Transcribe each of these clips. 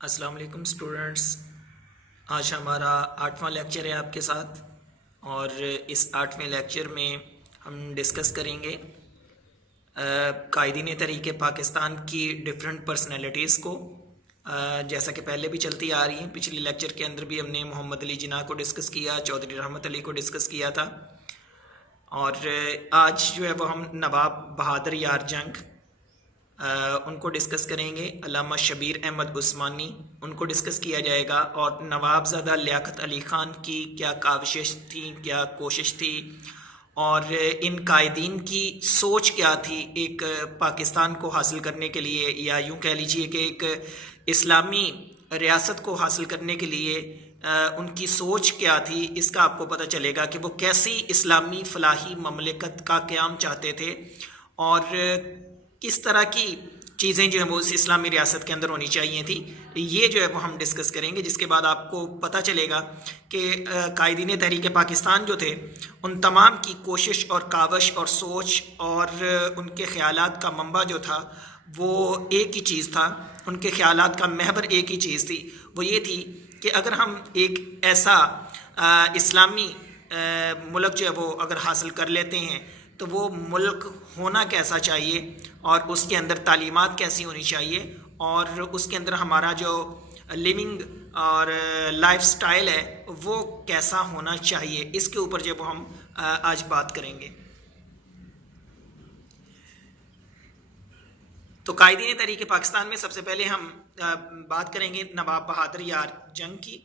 السلام علیکم اسٹوڈنٹس، آج ہمارا 8واں لیکچر ہے آپ کے ساتھ، اور اس 8ویں لیکچر میں ہم ڈسکس کریں گے قائدین تحریک پاکستان کی ڈیفرنٹ پرسنالٹیز کو، جیسا کہ پہلے بھی چلتی آ رہی ہیں۔ پچھلی لیکچر کے اندر بھی ہم نے محمد علی جناح کو ڈسکس کیا، چودھری رحمت علی کو ڈسکس کیا تھا، اور آج جو ہے وہ ہم نواب بہادر یار جنگ ان کو ڈسکس کریں گے۔ علامہ شبیر احمد عثمانی ان کو ڈسکس کیا جائے گا، اور نوابزادہ لیاقت علی خان کی کیا کاوشیں تھیں، کیا کوشش تھی، اور ان قائدین کی سوچ کیا تھی ایک پاکستان کو حاصل کرنے کے لیے، یا یوں کہہ لیجئے کہ ایک اسلامی ریاست کو حاصل کرنے کے لیے ان کی سوچ کیا تھی۔ اس کا آپ کو پتہ چلے گا کہ وہ کیسی اسلامی فلاحی مملکت کا قیام چاہتے تھے، اور کس طرح کی چیزیں جو ہیں وہ اس اسلامی ریاست کے اندر ہونی چاہیے تھی۔ یہ جو ہے وہ ہم ڈسکس کریں گے، جس کے بعد آپ کو پتہ چلے گا کہ قائدین تحریک پاکستان جو تھے، ان تمام کی کوشش اور کاوش اور سوچ اور ان کے خیالات کا منبع جو تھا وہ ایک ہی چیز تھا، ان کے خیالات کا محور ایک ہی چیز تھی۔ وہ یہ تھی کہ اگر ہم ایک ایسا اسلامی ملک جو ہے وہ اگر حاصل کر لیتے ہیں تو وہ ملک ہونا کیسا چاہیے، اور اس کے اندر تعلیمات کیسی ہونی چاہیے، اور اس کے اندر ہمارا جو لیونگ اور لائف سٹائل ہے وہ کیسا ہونا چاہیے، اس کے اوپر جو ہم آج بات کریں گے۔ تو قائدین تحریک پاکستان میں سب سے پہلے ہم بات کریں گے نواب بہادر یار جنگ کی،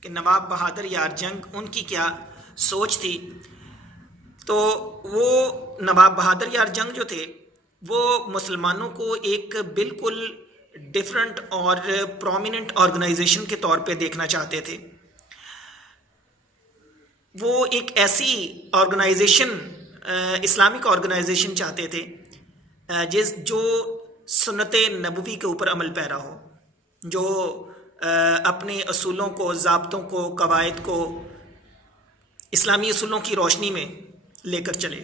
کہ نواب بہادر یار جنگ ان کی کیا سوچ تھی۔ تو وہ نواب بہادر یار جنگ جو تھے وہ مسلمانوں کو ایک بالکل ڈیفرنٹ اور پرومیننٹ آرگنائزیشن کے طور پہ دیکھنا چاہتے تھے۔ وہ ایک ایسی آرگنائزیشن، اسلامک آرگنائزیشن چاہتے تھے جو سنت نبوی کے اوپر عمل پیرا ہو، جو اپنے اصولوں کو، ضابطوں کو، قواعد کو اسلامی اصولوں کی روشنی میں لے کر چلے۔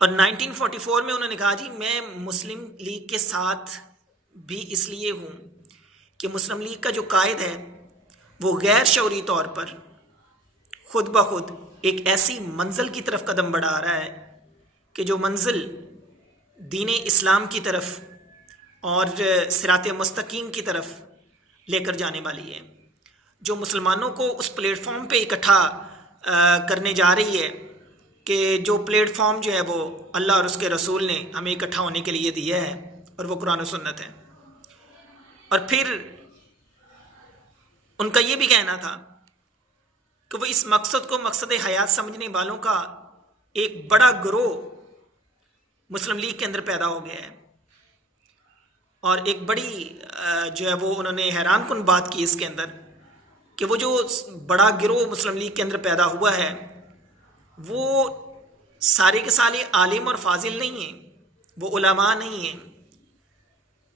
اور 1944 میں انہوں نے کہا، جی میں مسلم لیگ کے ساتھ بھی اس لیے ہوں کہ مسلم لیگ کا جو قائد ہے وہ غیر شعوری طور پر خود بخود ایک ایسی منزل کی طرف قدم بڑھا رہا ہے کہ جو منزل دین اسلام کی طرف اور صراط مستقیم کی طرف لے کر جانے والی ہے، جو مسلمانوں کو اس پلیٹ فارم پہ اکٹھا کرنے جا رہی ہے، کہ جو پلیٹ فارم جو ہے وہ اللہ اور اس کے رسول نے ہمیں اکٹھا ہونے کے لیے دیا ہے، اور وہ قرآن و سنت ہے۔ اور پھر ان کا یہ بھی کہنا تھا کہ وہ اس مقصد کو مقصد حیات سمجھنے والوں کا ایک بڑا گروہ مسلم لیگ کے اندر پیدا ہو گیا ہے، اور ایک بڑی جو ہے وہ انہوں نے حیران کن بات کی اس کے اندر، کہ وہ جو بڑا گروہ مسلم لیگ کے اندر پیدا ہوا ہے وہ سارے کے سارے عالم اور فاضل نہیں ہیں، وہ علماء نہیں ہیں،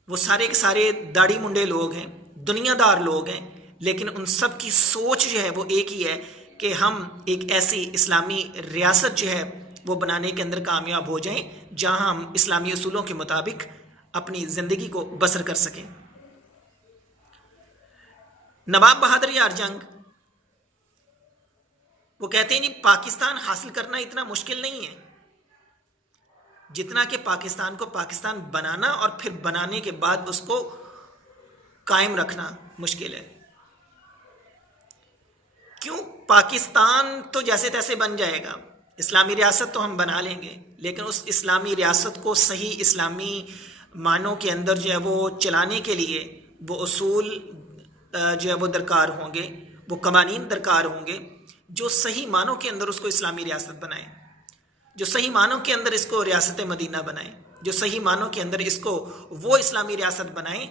وہ سارے کے سارے داڑھی منڈے لوگ ہیں، دنیا دار لوگ ہیں، لیکن ان سب کی سوچ جو ہے وہ ایک ہی ہے کہ ہم ایک ایسی اسلامی ریاست جو ہے وہ بنانے کے اندر کامیاب ہو جائیں جہاں ہم اسلامی اصولوں کے مطابق اپنی زندگی کو بسر کر سکیں۔ نواب بہادر یار جنگ وہ کہتے ہیں، جی پاکستان حاصل کرنا اتنا مشکل نہیں ہے جتنا کہ پاکستان کو پاکستان بنانا اور پھر بنانے کے بعد اس کو قائم رکھنا مشکل ہے۔ کیوں؟ پاکستان تو جیسے تیسے بن جائے گا، اسلامی ریاست تو ہم بنا لیں گے، لیکن اس اسلامی ریاست کو صحیح اسلامی معنوں کے اندر جو ہے وہ چلانے کے لیے وہ اصول جو ہے وہ درکار ہوں گے، وہ قوانین درکار ہوں گے جو صحیح معنوں کے اندر اس کو اسلامی ریاست بنائیں، جو صحیح معنوں کے اندر اس کو ریاست مدینہ بنائیں، جو صحیح معنوں کے اندر اس کو وہ اسلامی ریاست بنائیں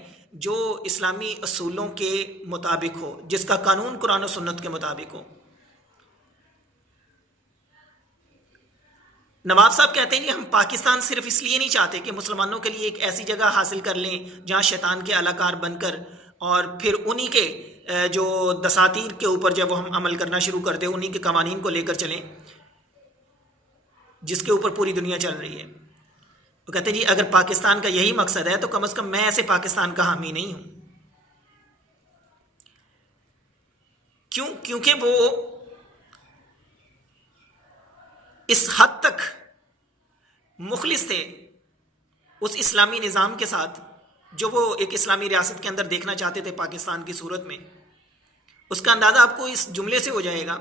جو اسلامی اصولوں کے مطابق ہو، جس کا قانون قرآن و سنت کے مطابق ہو۔ نواب صاحب کہتے ہیں، ہم پاکستان صرف اس لیے نہیں چاہتے کہ مسلمانوں کے لیے ایک ایسی جگہ حاصل کر لیں جہاں شیطان کے اعلی کار بن کر اور پھر انہی کے جو دساتیر کے اوپر جب ہم عمل کرنا شروع کر دیں، انہی کے قوانین کو لے کر چلیں جس کے اوپر پوری دنیا چل رہی ہے۔ وہ کہتے جی اگر پاکستان کا یہی مقصد ہے تو کم از کم میں ایسے پاکستان کا حامی نہیں ہوں. کیوں؟ کیونکہ وہ اس حد تک مخلص تھے اس اسلامی نظام کے ساتھ جو وہ ایک اسلامی ریاست کے اندر دیکھنا چاہتے تھے پاکستان کی صورت میں. اس کا اندازہ آپ کو اس جملے سے ہو جائے گا.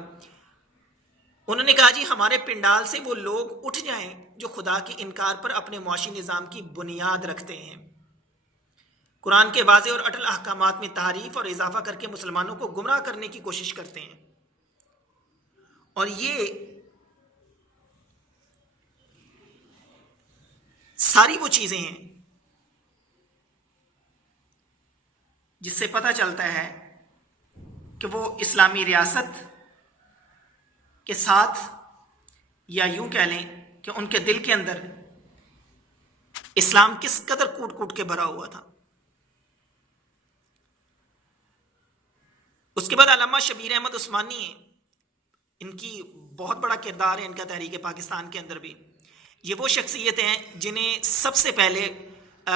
انہوں نے کہا جی ہمارے پنڈال سے وہ لوگ اٹھ جائیں جو خدا کے انکار پر اپنے معاشی نظام کی بنیاد رکھتے ہیں، قرآن کے واضح اور اٹل احکامات میں تعریف اور اضافہ کر کے مسلمانوں کو گمراہ کرنے کی کوشش کرتے ہیں. اور یہ ساری وہ چیزیں ہیں جس سے پتہ چلتا ہے کہ وہ اسلامی ریاست کے ساتھ، یا یوں کہہ لیں کہ ان کے دل کے اندر اسلام کس قدر کوٹ کوٹ کے بھرا ہوا تھا. اس کے بعد علامہ شبیر احمد عثمانی ہیں، ان کی بہت بڑا کردار ہے ان کا تحریک پاکستان کے اندر بھی. یہ وہ شخصیت ہیں جنہیں سب سے پہلے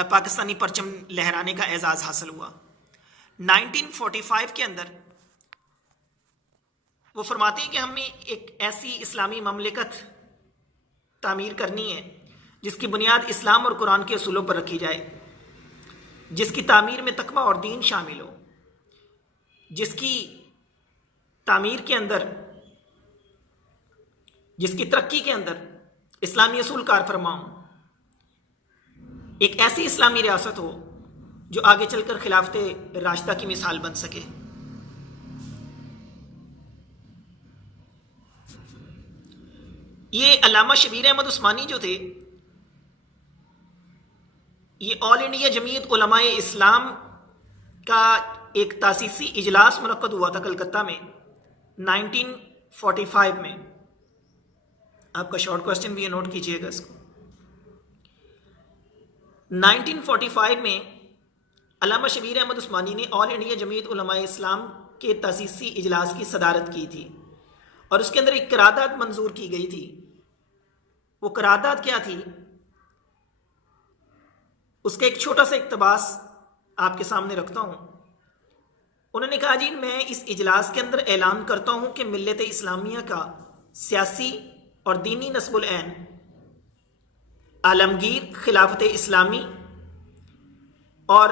پاکستانی پرچم لہرانے کا اعزاز حاصل ہوا. 1945 کے اندر وہ فرماتے ہیں کہ ہمیں ایک ایسی اسلامی مملکت تعمیر کرنی ہے جس کی بنیاد اسلام اور قرآن کے اصولوں پر رکھی جائے، جس کی تعمیر میں تقویٰ اور دین شامل ہو، جس کی تعمیر کے اندر، جس کی ترقی کے اندر اسلامی اصول کار فرما ہوں. ایک ایسی اسلامی ریاست ہو جو آگے چل کر خلافت راشدہ کی مثال بن سکے. یہ علامہ شبیر احمد عثمانی جو تھے، یہ آل انڈیا جمعیت علماء اسلام کا ایک تاسیسی اجلاس منعقد ہوا تھا کلکتہ میں 1945 میں. آپ کا شارٹ کوسچن بھی یہ نوٹ کیجئے گا اس کو. 1945 میں علامہ شبیر احمد عثمانی نے آل انڈیا جمعیت علماء اسلام کے تاسیسی اجلاس کی صدارت کی تھی، اور اس کے اندر ایک قرارداد منظور کی گئی تھی. وہ قرارداد کیا تھی؟ اس کا ایک چھوٹا سا اقتباس آپ کے سامنے رکھتا ہوں. انہوں نے کہا جی میں اس اجلاس کے اندر اعلان کرتا ہوں کہ ملت اسلامیہ کا سیاسی اور دینی نصب العین عالمگیر خلافت اسلامی اور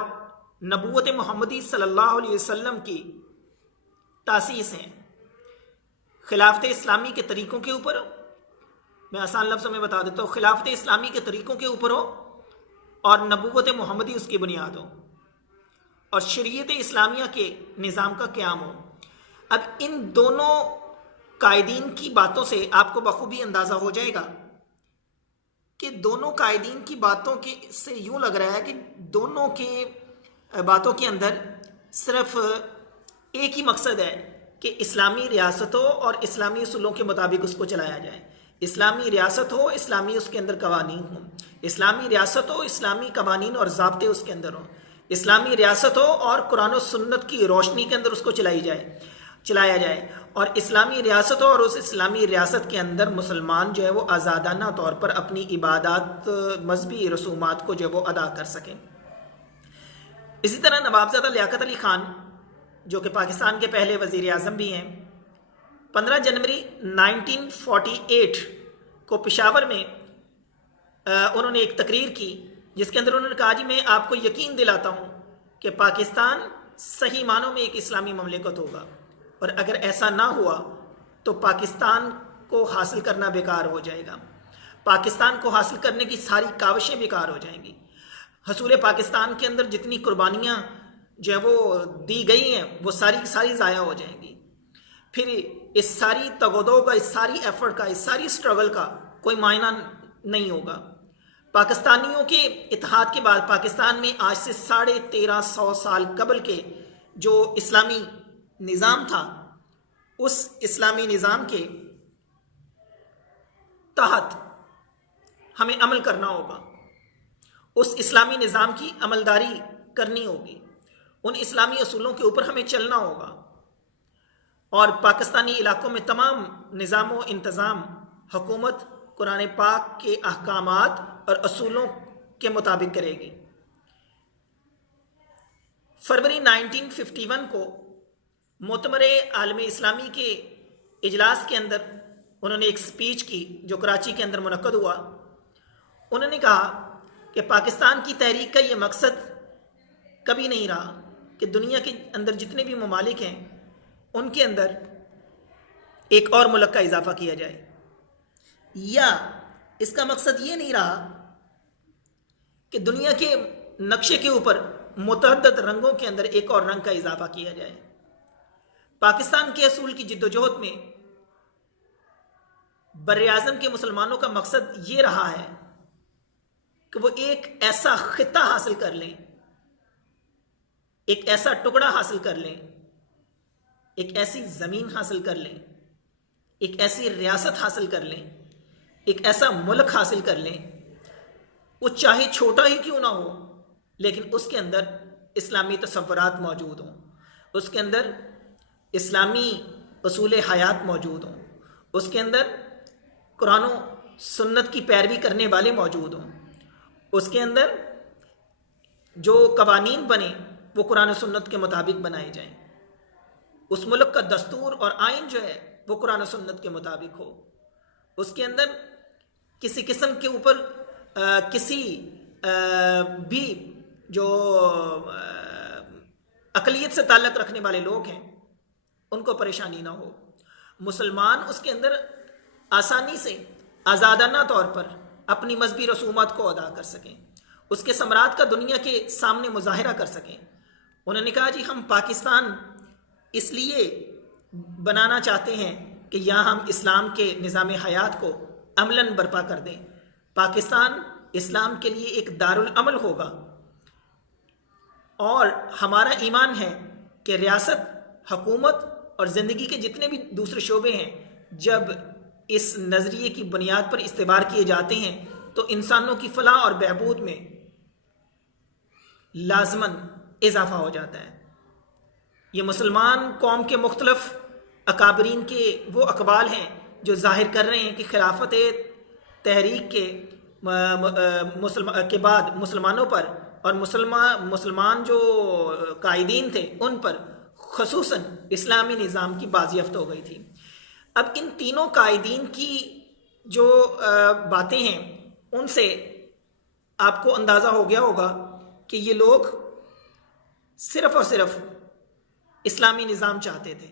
نبوت محمدی صلی اللہ علیہ وسلم کی تاسیس ہیں. خلافت اسلامی کے طریقوں کے اوپر، میں آسان لفظوں میں بتا دیتا ہوں، خلافت اسلامی کے طریقوں کے اوپر ہو اور نبوت محمدی اس کی بنیاد ہو، اور شریعت اسلامیہ کے نظام کا قیام ہو. اب ان دونوں قائدین کی باتوں سے آپ کو بخوبی اندازہ ہو جائے گا کہ دونوں قائدین کی باتوں کے سے یوں لگ رہا ہے کہ دونوں کے باتوں کے اندر صرف ایک ہی مقصد ہے کہ اسلامی ریاست ہو اور اسلامی اصولوں کے مطابق اس کو چلایا جائے. اسلامی ریاست ہو، اسلامی اس کے اندر قوانین ہوں. اسلامی ریاست ہو، اسلامی قوانین اور ضابطے اس کے اندر ہوں. اسلامی ریاست ہو اور قرآن و سنت کی روشنی کے اندر اس کو چلایا جائے. اور اسلامی ریاست ہو اور اس اسلامی ریاست کے اندر مسلمان جو ہے وہ آزادانہ طور پر اپنی عبادات، مذہبی رسومات کو جو ہے وہ ادا کر سکیں. اسی طرح نوابزادہ لیاقت علی خان جو کہ پاکستان کے پہلے وزیر اعظم بھی ہیں، 15 جنوری 1948 کو پشاور میں انہوں نے ایک تقریر کی جس کے اندر انہوں نے کہا جی میں آپ کو یقین دلاتا ہوں کہ پاکستان صحیح معنوں میں ایک اسلامی مملکت ہوگا، اور اگر ایسا نہ ہوا تو پاکستان کو حاصل کرنا بیکار ہو جائے گا. پاکستان کو حاصل کرنے کی ساری کاوشیں بیکار ہو جائیں گی. حصول پاکستان کے اندر جتنی قربانیاں جو ہے وہ دی گئی ہیں وہ ساری ضائع ہو جائیں گی. پھر اس ساری تگودو کا، اس ساری ایفرٹ کا، اس ساری سٹرگل کا کوئی معنی نہیں ہوگا. پاکستانیوں کے اتحاد کے بعد پاکستان میں آج سے 1350 سال قبل کے جو اسلامی نظام تھا، اس اسلامی نظام کے تحت ہمیں عمل کرنا ہوگا. اس اسلامی نظام کی عملداری کرنی ہوگی. ان اسلامی اصولوں کے اوپر ہمیں چلنا ہوگا، اور پاکستانی علاقوں میں تمام نظام و انتظام، حکومت، قرآن پاک کے احکامات اور اصولوں کے مطابق کرے گی۔ فروری 1951 کو مؤتمر عالم اسلامی کے اجلاس کے اندر انہوں نے ایک سپیچ کی جو کراچی کے اندر منعقد ہوا۔ انہوں نے کہا کہ پاکستان کی تحریک کا یہ مقصد کبھی نہیں رہا کہ دنیا کے اندر جتنے بھی ممالک ہیں ان کے اندر ایک اور ملک کا اضافہ کیا جائے، یا اس کا مقصد یہ نہیں رہا کہ دنیا کے نقشے کے اوپر متعدد رنگوں کے اندر ایک اور رنگ کا اضافہ کیا جائے۔ پاکستان کے اصول کی جد و جہد میں بر اعظم کے مسلمانوں کا مقصد یہ رہا ہے کہ وہ ایک ایسا خطہ حاصل کر لیں، ایک ایسا ٹکڑا حاصل کر لیں، ایک ایسی زمین حاصل کر لیں، ایک ایسی ریاست حاصل کر لیں، ایک ایسا ملک حاصل کر لیں، وہ چاہے چھوٹا ہی کیوں نہ ہو لیکن اس کے اندر اسلامی تصورات موجود ہوں، اس کے اندر اسلامی اصول حیات موجود ہوں، اس کے اندر قرآن و سنت کی پیروی کرنے والے موجود ہوں، اس کے اندر جو قوانین بنے وہ قرآن و سنت کے مطابق بنائے جائیں، اس ملک کا دستور اور آئین جو ہے وہ قرآن و سنت کے مطابق ہو، اس کے اندر کسی قسم کے اوپر کسی بھی جو اقلیت سے تعلق رکھنے والے لوگ ہیں ان کو پریشانی نہ ہو، مسلمان اس کے اندر آسانی سے آزادانہ طور پر اپنی مذہبی رسومات کو ادا کر سکیں، اس کے ثمرات کا دنیا کے سامنے مظاہرہ کر سکیں۔ انہوں نے کہا جی ہم پاکستان اس لیے بنانا چاہتے ہیں کہ یہاں ہم اسلام کے نظام حیات کو عملاً برپا کر دیں، پاکستان اسلام کے لیے ایک دارالعمل ہوگا، اور ہمارا ایمان ہے کہ ریاست، حکومت اور زندگی کے جتنے بھی دوسرے شعبے ہیں جب اس نظریے کی بنیاد پر استوار کیے جاتے ہیں تو انسانوں کی فلاح اور بہبود میں لازماً اضافہ ہو جاتا ہے۔ یہ مسلمان قوم کے مختلف اکابرین کے وہ اقوال ہیں جو ظاہر کر رہے ہیں کہ خلافت تحریک کے بعد مسلمانوں پر اور مسلمان جو قائدین تھے ان پر خصوصاً اسلامی نظام کی بازیافت ہو گئی تھی۔ اب ان تینوں قائدین کی جو باتیں ہیں ان سے آپ کو اندازہ ہو گیا ہوگا کہ یہ لوگ صرف اور صرف اسلامی نظام چاہتے تھے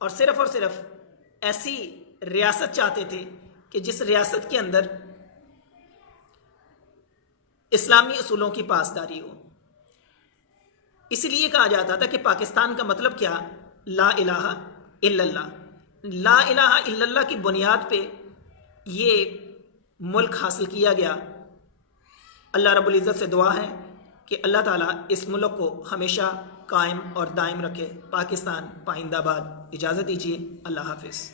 اور صرف ایسی ریاست چاہتے تھے کہ جس ریاست کے اندر اسلامی اصولوں کی پاسداری ہو۔ اسی لیے کہا جاتا تھا کہ پاکستان کا مطلب کیا؟ لا الہ الا اللہ۔ لا الہ الا اللہ کی بنیاد پہ یہ ملک حاصل کیا گیا۔ اللہ رب العزت سے دعا ہے کہ اللہ تعالیٰ اس ملک کو ہمیشہ قائم اور دائم رکھے۔ پاکستان پائندہ باد۔ اجازت دیجیے، اللہ حافظ۔